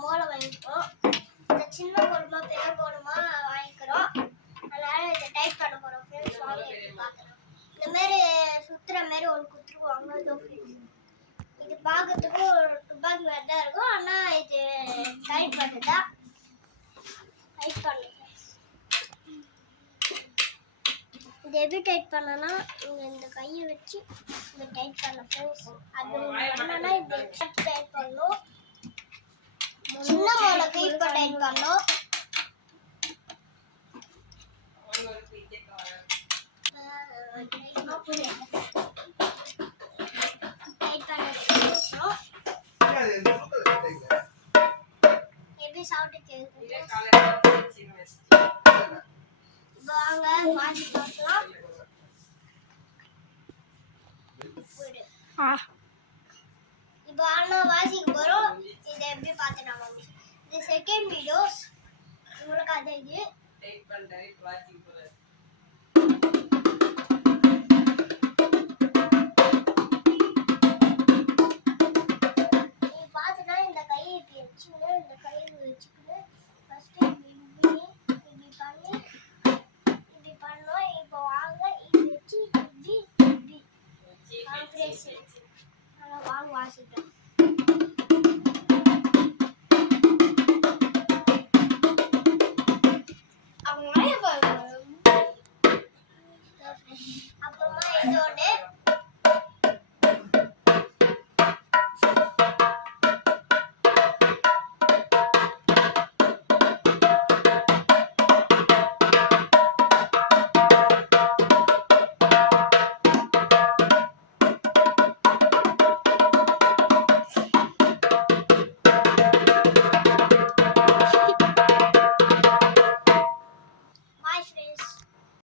மூளை வாங்கிக்கிறோம். இந்த சின்ன போடுமா பெரிய போடுமா வாங்கிக்கிறோம். அதனால இதை டைப் பண்ண போறோம் ஃப்ரெண்ட்ஸ். வாங்க பார்க்கலாம். இந்த மாதிரி சுத்துற மாதிரி ஒரு குத்துருவாங்க. இது பார்க்கறதுக்கு ஒரு துப்பாக்கி மாதிரி தான் இருக்கும். ஆனால் இது டைப் பண்ணுதா டைப் பண்ணு. இது எப்படி டைட் பண்ணனா இந்த கையை வச்சு இந்த டைட் பண்ண ஃப்ரெண்ட்ஸ். அது என்னன்னா இது டைட் பண்ணணும். சின்ன மூளைக்கு இப்போ டைட் பண்ணணும். டைட் பண்ணணும். எப்படி சவுண்ட் கேக்குது வாங்க வாசி பார்க்கலாம். இப்போ ஆனா வாசிக்கு போறோம். இதை எப்படி பார்த்துட்டாங்க. இது செகண்ட் வீடியோஸ் உங்களுக்கு அதை இது டைப் பண்றேன். வாசிக்கு போறேன். நீ பார்த்துனா இந்த கையை இப்படி வச்சுக்கணும். இந்த கையை வச்சுக்கணும். ஃபர்ஸ்ட் இப்படி பண்ணி இப்படி பண்ணோம். இப்போ வாங்க இப்படி வச்சு இப்படி இப்படி வாங்க வாசிட்டோம்.